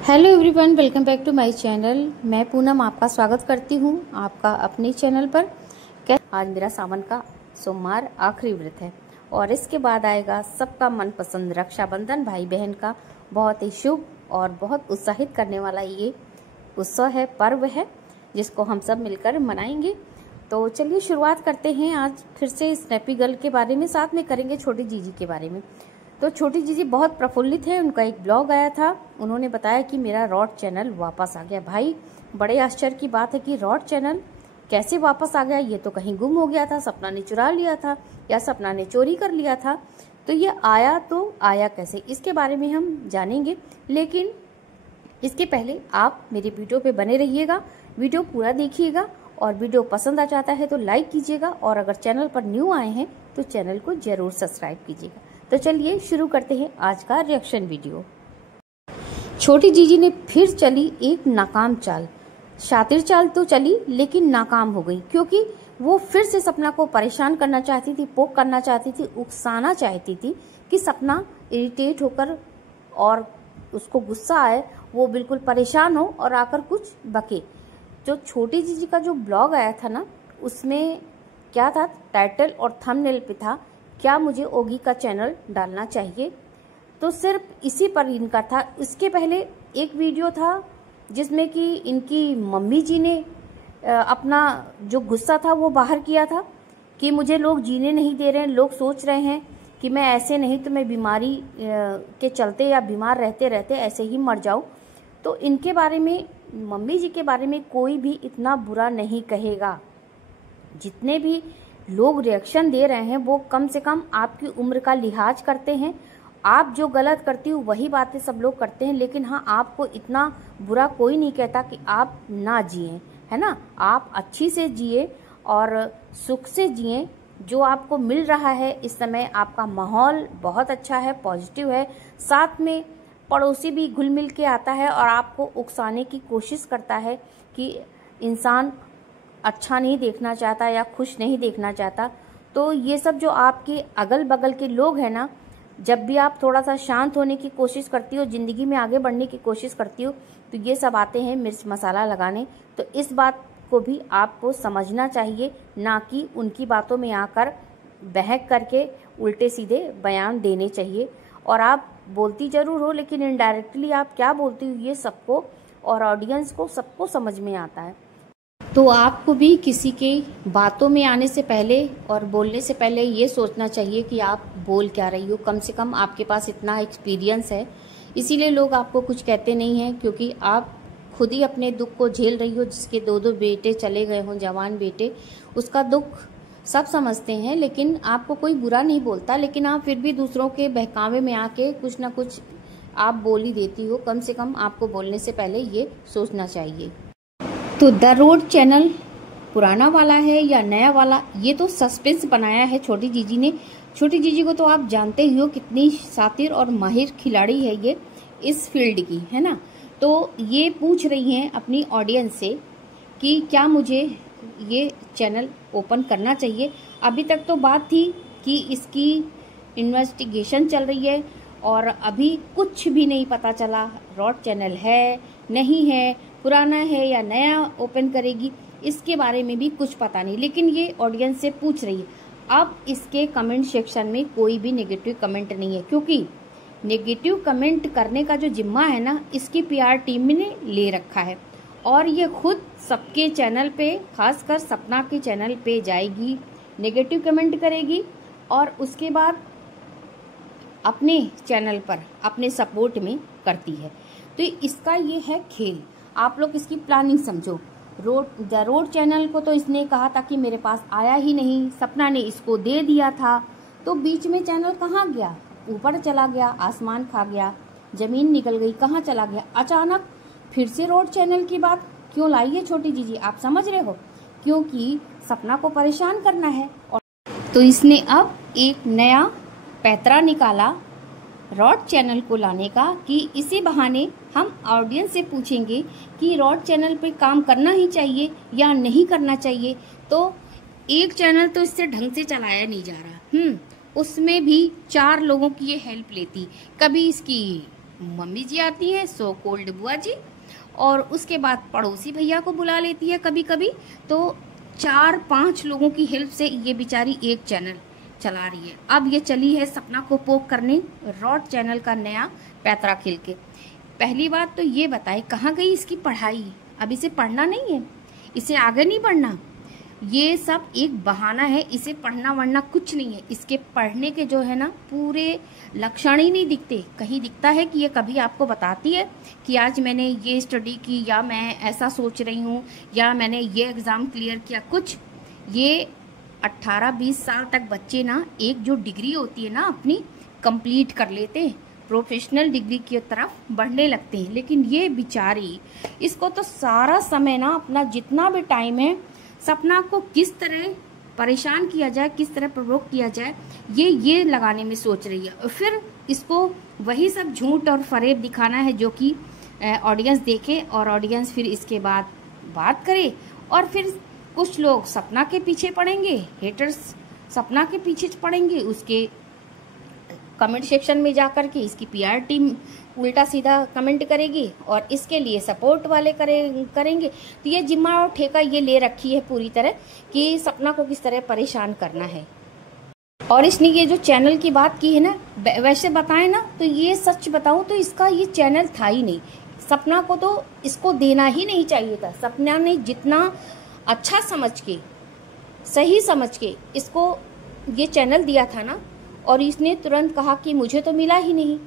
Hello everyone, welcome back to my channel. मैं पूनम आपका स्वागत करती हूँ आपका अपने चैनल पर। आज मेरा सावन का सोमवार आखिरी व्रत है और इसके बाद आएगा सबका मनपसंद रक्षाबंधन। भाई बहन का बहुत ही शुभ और बहुत उत्साहित करने वाला ये उत्सव है, पर्व है, जिसको हम सब मिलकर मनाएंगे। तो चलिए शुरुआत करते हैं। आज फिर से स्नैपी गर्ल के बारे में, साथ में करेंगे छोटी जीजी के बारे में। तो छोटी जीजी बहुत प्रफुल्लित है। उनका एक ब्लॉग आया था, उन्होंने बताया कि मेरा रॉड चैनल वापस आ गया। भाई बड़े आश्चर्य की बात है कि रॉड चैनल कैसे वापस आ गया। ये तो कहीं गुम हो गया था, सपना ने चुरा लिया था या सपना ने चोरी कर लिया था। तो ये आया तो आया कैसे, इसके बारे में हम जानेंगे। लेकिन इसके पहले आप मेरे वीडियो पे बने रहिएगा, वीडियो पूरा देखिएगा और वीडियो पसंद आ जाता है तो लाइक कीजिएगा और अगर चैनल पर न्यू आए हैं तो चैनल को जरूर सब्सक्राइब कीजिएगा। तो चलिए शुरू करते हैं आज का रिएक्शन वीडियो। छोटी जीजी ने फिर चली एक नाकाम चाल। शातिर चाल तो चली लेकिन नाकाम हो गई, क्योंकि वो फिर से सपना को परेशान करना चाहती थी, पोक करना चाहती थी, उकसाना चाहती थी कि सपना इरिटेट होकर और उसको गुस्सा आए, वो बिल्कुल परेशान हो और आकर कुछ बके। जो छोटी जीजी का जो ब्लॉग आया था ना, उसमें क्या था, टाइटल और थंबनेल पे था, क्या मुझे ओगी का चैनल डालना चाहिए। तो सिर्फ इसी पर इनका था। इसके पहले एक वीडियो था जिसमें कि इनकी मम्मी जी ने अपना जो गुस्सा था वो बाहर किया था कि मुझे लोग जीने नहीं दे रहे हैं, लोग सोच रहे हैं कि मैं ऐसे नहीं तो मैं बीमारी के चलते या बीमार रहते रहते ऐसे ही मर जाऊं। तो इनके बारे में, मम्मी जी के बारे में कोई भी इतना बुरा नहीं कहेगा। जितने भी लोग रिएक्शन दे रहे हैं वो कम से कम आपकी उम्र का लिहाज करते हैं। आप जो गलत करती हो वही बातें सब लोग करते हैं, लेकिन हाँ, आपको इतना बुरा कोई नहीं कहता कि आप ना जिए, है ना। आप अच्छी से जिए और सुख से जिए। जो आपको मिल रहा है इस समय, आपका माहौल बहुत अच्छा है, पॉजिटिव है। साथ में पड़ोसी भी घुल मिल के आता है और आपको उकसाने की कोशिश करता है कि इंसान अच्छा नहीं देखना चाहता या खुश नहीं देखना चाहता। तो ये सब जो आपके अगल बगल के लोग हैं ना, जब भी आप थोड़ा सा शांत होने की कोशिश करती हो, जिंदगी में आगे बढ़ने की कोशिश करती हो, तो ये सब आते हैं मिर्च मसाला लगाने। तो इस बात को भी आपको समझना चाहिए, ना कि उनकी बातों में आकर बहक करके उल्टे सीधे बयान देने चाहिए। और आप बोलती जरूर हो लेकिन इनडायरेक्टली आप क्या बोलती हो ये सबको और ऑडियंस को सबको समझ में आता है। तो आपको भी किसी के बातों में आने से पहले और बोलने से पहले ये सोचना चाहिए कि आप बोल क्या रही हो। कम से कम आपके पास इतना एक्सपीरियंस है, इसीलिए लोग आपको कुछ कहते नहीं हैं, क्योंकि आप खुद ही अपने दुख को झेल रही हो। जिसके दो दो बेटे चले गए हों, जवान बेटे, उसका दुख सब समझते हैं, लेकिन आपको कोई बुरा नहीं बोलता। लेकिन आप फिर भी दूसरों के बहकावे में आके कुछ ना कुछ आप बोल ही देती हो। कम से कम आपको बोलने से पहले ये सोचना चाहिए। तो द रोड चैनल पुराना वाला है या नया वाला, ये तो सस्पेंस बनाया है छोटी जीजी ने। छोटी जीजी को तो आप जानते ही हो कितनी शातिर और माहिर खिलाड़ी है ये इस फील्ड की, है ना। तो ये पूछ रही हैं अपनी ऑडियंस से कि क्या मुझे ये चैनल ओपन करना चाहिए। अभी तक तो बात थी कि इसकी इन्वेस्टिगेशन चल रही है और अभी कुछ भी नहीं पता चला, रॉड चैनल है नहीं है, पुराना है या नया ओपन करेगी, इसके बारे में भी कुछ पता नहीं। लेकिन ये ऑडियंस से पूछ रही है। अब इसके कमेंट सेक्शन में कोई भी नेगेटिव कमेंट नहीं है, क्योंकि नेगेटिव कमेंट करने का जो जिम्मा है ना, इसकी पीआर टीम ने ले रखा है और ये खुद सबके चैनल पे, खासकर सपना के चैनल पे जाएगी, नेगेटिव कमेंट करेगी और उसके बाद अपने चैनल पर अपने सपोर्ट में करती है। तो इसका ये है खेल। आप लोग इसकी प्लानिंग समझो। द रोड चैनल को तो इसने कहा था कि मेरे पास आया ही नहीं, सपना ने इसको दे दिया था। तो बीच में चैनल कहाँ गया, ऊपर चला गया, आसमान खा गया, जमीन निकल गई, कहाँ चला गया। अचानक फिर से रोड चैनल की बात क्यों लाई है छोटी जीजी, आप समझ रहे हो, क्योंकि सपना को परेशान करना है। और तो इसने अब एक नया पैतरा निकाला रॉड चैनल को लाने का, कि इसी बहाने हम ऑडियंस से पूछेंगे कि रॉड चैनल पे काम करना ही चाहिए या नहीं करना चाहिए। तो एक चैनल तो इससे ढंग से चलाया नहीं जा रहा, उसमें भी 4 लोगों की ये हेल्प लेती। कभी इसकी मम्मी जी आती हैं, सो कोल्ड बुआ जी, और उसके बाद पड़ोसी भैया को बुला लेती है कभी कभी। तो 4-5 लोगों की हेल्प से ये बेचारी एक चैनल चला रही है। अब ये चली है सपना को पोक करने रॉड चैनल का नया पैतरा खेल के। पहली बात तो ये बताए कहाँ गई इसकी पढ़ाई? अब इसे पढ़ना नहीं है, इसे आगे नहीं बढ़ना, ये सब एक बहाना है। इसे पढ़ना वढ़ना कुछ नहीं है। इसके पढ़ने के जो है ना पूरे लक्षण ही नहीं दिखते। कहीं दिखता है कि ये कभी आपको बताती है कि आज मैंने ये स्टडी की, या मैं ऐसा सोच रही हूँ, या मैंने ये एग्ज़ाम क्लियर किया। कुछ ये 18-20 साल तक बच्चे ना एक जो डिग्री होती है ना अपनी कंप्लीट कर लेते हैं, प्रोफेशनल डिग्री की तरफ बढ़ने लगते हैं। लेकिन ये बेचारी, इसको तो सारा समय ना अपना जितना भी टाइम है सपना को किस तरह परेशान किया जाए, किस तरह प्रोवोक किया जाए, ये लगाने में सोच रही है। और फिर इसको वही सब झूठ और फरेब दिखाना है जो कि ऑडियंस देखे, और ऑडियंस फिर इसके बाद बात करे। और फिर कुछ लोग सपना के पीछे पड़ेंगे, हेटर्स सपना के पीछे पड़ेंगे, उसके कमेंट सेक्शन में जाकर के इसकी पीआर टीम उल्टा सीधा कमेंट करेगी, और इसके लिए सपोर्ट वाले करेंगे। तो ये जिम्मा और ठेका ये ले रखी है पूरी तरह कि सपना को किस तरह परेशान करना है। और इसने ये जो चैनल की बात की है ना, वैसे बताएं ना तो ये सच बताऊं तो इसका ये चैनल था ही नहीं। सपना को तो इसको देना ही नहीं चाहिए था। सपना ने जितना अच्छा समझ के, सही समझ के इसको ये चैनल दिया था ना, और इसने तुरंत कहा कि मुझे तो मिला ही नहीं।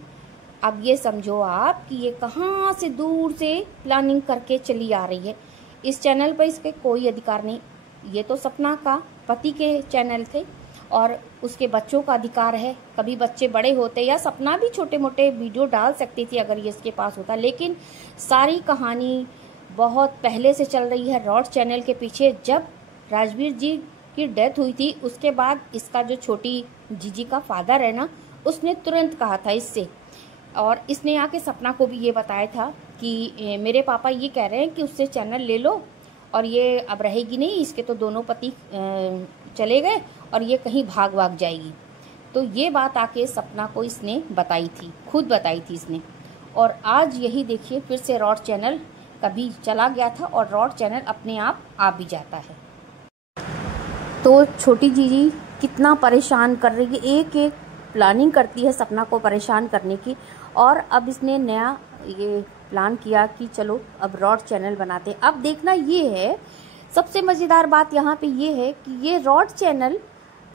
अब ये समझो आप कि ये कहाँ से दूर से प्लानिंग करके चली आ रही है। इस चैनल पर इसके कोई अधिकार नहीं। ये तो सपना का पति के चैनल थे और उसके बच्चों का अधिकार है। कभी बच्चे बड़े होते या सपना भी छोटे मोटे वीडियो डाल सकती थी अगर ये इसके पास होता। लेकिन सारी कहानी बहुत पहले से चल रही है रॉड चैनल के पीछे। जब राजवीर जी की डेथ हुई थी उसके बाद इसका जो छोटी जीजी का फादर है ना, उसने तुरंत कहा था इससे, और इसने आके सपना को भी ये बताया था कि मेरे पापा ये कह रहे हैं कि उससे चैनल ले लो, और ये अब रहेगी नहीं, इसके तो दोनों पति चले गए और ये कहीं भाग जाएगी। तो ये बात आके सपना को इसने बताई थी, खुद बताई थी इसने। और आज यही देखिए फिर से रॉड चैनल कभी चला गया था और रॉड चैनल अपने आप आ भी जाता है। तो छोटी जीजी कितना परेशान कर रही है, एक एक प्लानिंग करती है सपना को परेशान करने की। और अब इसने नया ये प्लान किया कि चलो अब रॉड चैनल बनाते हैं। अब देखना ये है, सबसे मज़ेदार बात यहाँ पे ये है कि ये रॉड चैनल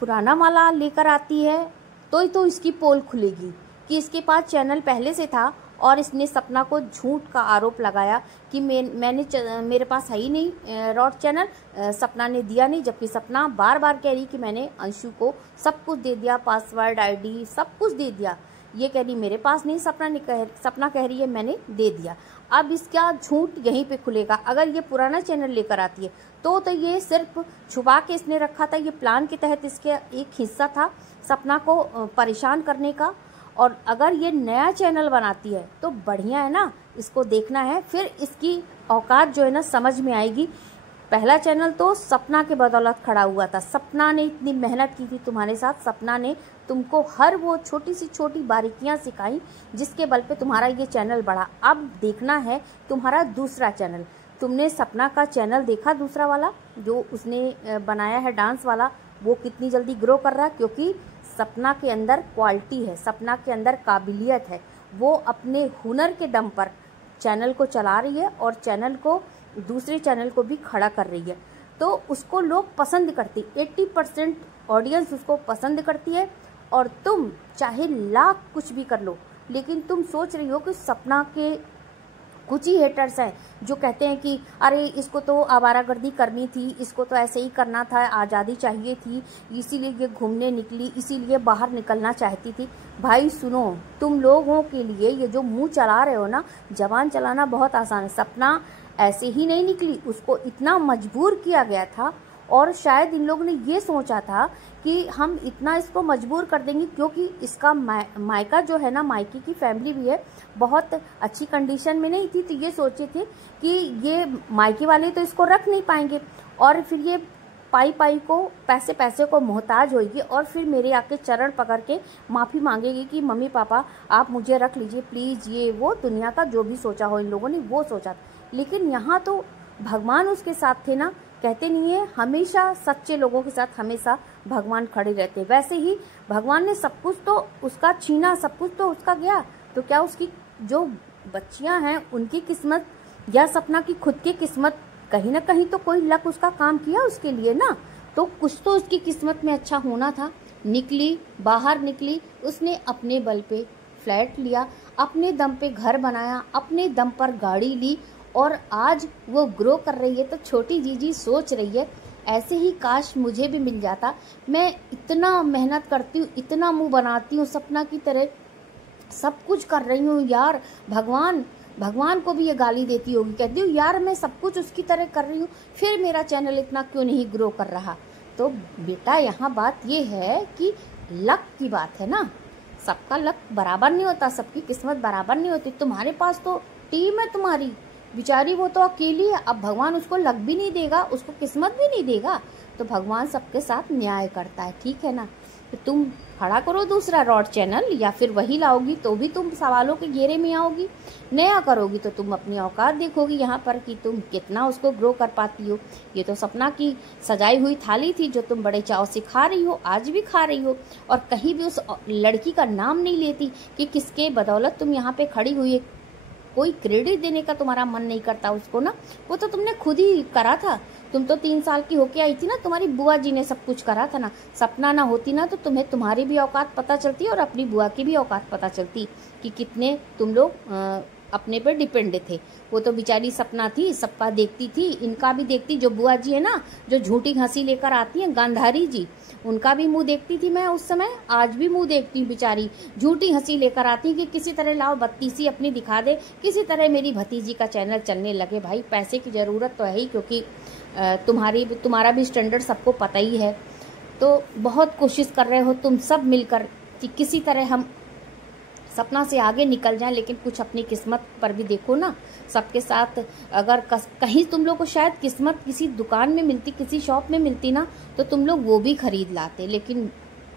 पुराना वाला लेकर आती है तो इसकी पोल खुलेगी कि इसके पास चैनल पहले से था, और इसने सपना को झूठ का आरोप लगाया कि मेरे पास है ही नहीं रॉड चैनल, सपना ने दिया नहीं। जबकि सपना बार बार कह रही कि मैंने अंशु को सब कुछ दे दिया, पासवर्ड, आईडी सब कुछ दे दिया। ये कह रही मेरे पास नहीं, सपना कह रही है मैंने दे दिया। अब इसका झूठ यहीं पे खुलेगा। अगर ये पुराना चैनल लेकर आती है तो ये सिर्फ छुपा के इसने रखा था, ये प्लान के तहत इसके एक हिस्सा था सपना को परेशान करने का। और अगर ये नया चैनल बनाती है तो बढ़िया है ना, इसको देखना है, फिर इसकी औकात जो है ना समझ में आएगी। पहला चैनल तो सपना के बदौलत खड़ा हुआ था, सपना ने इतनी मेहनत की थी तुम्हारे साथ, सपना ने तुमको हर वो छोटी सी छोटी बारीकियां सिखाई जिसके बल पे तुम्हारा ये चैनल बढ़ा। अब देखना है तुम्हारा दूसरा चैनल। तुमने सपना का चैनल देखा दूसरा वाला जो उसने बनाया है डांस वाला, वो कितनी जल्दी ग्रो कर रहा है, क्योंकि सपना के अंदर क्वालिटी है, सपना के अंदर काबिलियत है। वो अपने हुनर के दम पर चैनल को चला रही है और चैनल को दूसरे चैनल को भी खड़ा कर रही है। तो उसको लोग पसंद करते, 80% ऑडियंस उसको पसंद करती है। और तुम चाहे लाख कुछ भी कर लो, लेकिन तुम सोच रही हो कि सपना के कुछ ही हेटर्स हैं जो कहते हैं कि अरे इसको तो आवारागर्दी करनी थी, इसको तो ऐसे ही करना था, आज़ादी चाहिए थी, इसीलिए ये घूमने निकली, इसीलिए बाहर निकलना चाहती थी। भाई सुनो, तुम लोगों के लिए ये जो मुंह चला रहे हो ना, जबान चलाना बहुत आसान है। सपना ऐसे ही नहीं निकली, उसको इतना मजबूर किया गया था। और शायद इन लोगों ने ये सोचा था कि हम इतना इसको मजबूर कर देंगे, क्योंकि इसका मायका जो है ना, मायके की फैमिली भी है, बहुत अच्छी कंडीशन में नहीं थी। तो ये सोचे थे कि ये मायके वाले तो इसको रख नहीं पाएंगे, और फिर ये पाई पाई को पैसे पैसे को मोहताज होगी और फिर मेरे आके चरण पकड़ के माफ़ी मांगेगी कि मम्मी पापा आप मुझे रख लीजिए प्लीज़, ये वो दुनिया का जो भी सोचा हो इन लोगों ने वो सोचा। लेकिन यहाँ तो भगवान उसके साथ थे ना। कहते नहीं है हमेशा सच्चे लोगों के साथ हमेशा भगवान खड़े रहते। वैसे ही भगवान ने सब कुछ तो उसका छीना, सब कुछ तो उसका गया, तो क्या उसकी जो बच्चियां हैं उनकी किस्मत या सपना की खुद की किस्मत, कहीं ना कहीं तो कोई लक उसका काम किया उसके लिए ना। तो कुछ तो उसकी किस्मत में अच्छा होना था। निकली, बाहर निकली, उसने अपने बल पे फ्लैट लिया, अपने दम पे घर बनाया, अपने दम पर गाड़ी ली और आज वो ग्रो कर रही है। तो छोटी जीजी सोच रही है ऐसे ही काश मुझे भी मिल जाता। मैं इतना मेहनत करती हूँ, इतना मुंह बनाती हूँ सपना की तरह, सब कुछ कर रही हूँ यार। भगवान को भी ये गाली देती होगी, कहती हूँ यार मैं सब कुछ उसकी तरह कर रही हूँ, फिर मेरा चैनल इतना क्यों नहीं ग्रो कर रहा। तो बेटा यहाँ बात ये है कि लक की बात है ना। सबका लक बराबर नहीं होता, सबकी किस्मत बराबर नहीं होती। तुम्हारे पास तो टीम है तुम्हारी, बेचारी वो तो अकेली है। अब भगवान उसको लक भी नहीं देगा, उसको किस्मत भी नहीं देगा, तो भगवान सबके साथ न्याय करता है, ठीक है ना। तो तुम खड़ा करो दूसरा रॉड चैनल, या फिर वही लाओगी तो भी तुम सवालों के घेरे में आओगी। नया करोगी तो तुम अपनी औकात देखोगी यहाँ पर कि तुम कितना उसको ग्रो कर पाती हो। ये तो सपना की सजाई हुई थाली थी जो तुम बड़े चाव से खा रही हो, आज भी खा रही हो, और कहीं भी उस लड़की का नाम नहीं लेती कि किसके बदौलत तुम यहाँ पे खड़ी हुई है। कोई क्रेडिट देने का तुम्हारा मन नहीं करता उसको ना, वो तो तुमने खुद ही करा था। तुम तो 3 साल की होके आई थी ना, तुम्हारी बुआ जी ने सब कुछ करा था ना। सपना ना होती ना तो तुम्हें तुम्हारी भी औकात पता चलती और अपनी बुआ की भी औकात पता चलती कि कितने तुम लोग अपने पर डिपेंड थे। वो तो बेचारी सपना थी, सबका देखती थी, इनका भी देखती। जो बुआ जी है ना, जो झूठी हंसी लेकर आती हैं, गांधारी जी, उनका भी मुंह देखती थी मैं उस समय, आज भी मुंह देखती हूँ। बेचारी झूठी हंसी लेकर आती कि किसी तरह लाओ बत्ती सी अपनी दिखा दे, किसी तरह मेरी भतीजी का चैनल चलने लगे। भाई पैसे की ज़रूरत तो है ही, क्योंकि तुम्हारा भी स्टैंडर्ड सबको पता ही है। तो बहुत कोशिश कर रहे हो तुम सब मिलकर कि किसी तरह हम सपना से आगे निकल जाएं, लेकिन कुछ अपनी किस्मत पर भी देखो ना। सबके साथ अगर कहीं तुम लोग को शायद किस्मत किसी दुकान में मिलती, किसी शॉप में मिलती ना, तो तुम लोग वो भी खरीद लाते। लेकिन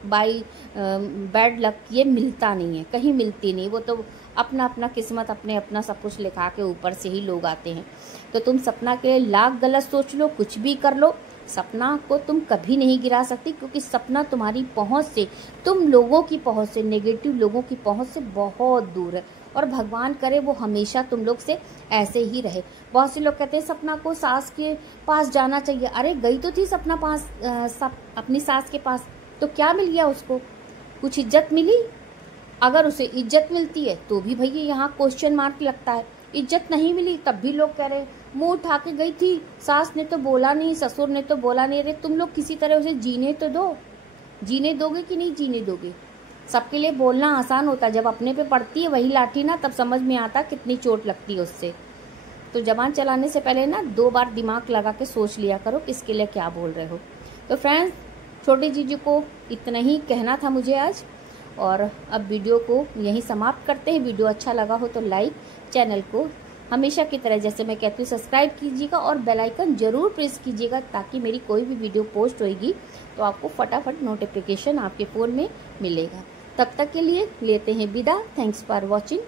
बाई बैड लक ये मिलता नहीं है, कहीं मिलती नहीं। वो तो अपना अपना किस्मत, अपना सब कुछ लिखा के ऊपर से ही लोग आते हैं। तो तुम सपना के लाख गलत सोच लो, कुछ भी कर लो, सपना को तुम कभी नहीं गिरा सकती, क्योंकि सपना तुम्हारी पहुंच से, तुम लोगों की पहुंच से, नेगेटिव लोगों की पहुंच से बहुत दूर है। और भगवान करे वो हमेशा तुम लोग से ऐसे ही रहे। बहुत से लोग कहते हैं सपना को सास के पास जाना चाहिए। अरे गई तो थी सपना अपनी सास के पास, तो क्या मिल गया उसको? कुछ इज्जत मिली? अगर उसे इज्जत मिलती है तो भी भैया यहाँ क्वेश्चन मार्क लगता है। इज्जत नहीं मिली तब भी लोग कह रहे मुंह उठा के गई थी, सास ने तो बोला नहीं, ससुर ने तो बोला नहीं। अरे तुम लोग किसी तरह उसे जीने तो दो। जीने दोगे कि नहीं जीने दोगे? सबके लिए बोलना आसान होता है, जब अपने पे पड़ती है वही लाठी ना, तब समझ में आता कितनी चोट लगती है उससे। तो जबान चलाने से पहले ना 2 बार दिमाग लगा के सोच लिया करो किसके लिए क्या बोल रहे हो। तो फ्रेंड्स, छोटी जीजी को इतना ही कहना था मुझे आज, और अब वीडियो को यहीं समाप्त करते हैं। वीडियो अच्छा लगा हो तो लाइक, चैनल को हमेशा की तरह जैसे मैं कहती हूँ सब्सक्राइब कीजिएगा और बेल आइकन जरूर प्रेस कीजिएगा, ताकि मेरी कोई भी वीडियो पोस्ट होएगी तो आपको फटाफट नोटिफिकेशन आपके फ़ोन में मिलेगा। तब तक के लिए लेते हैं विदा। Thanks for watching.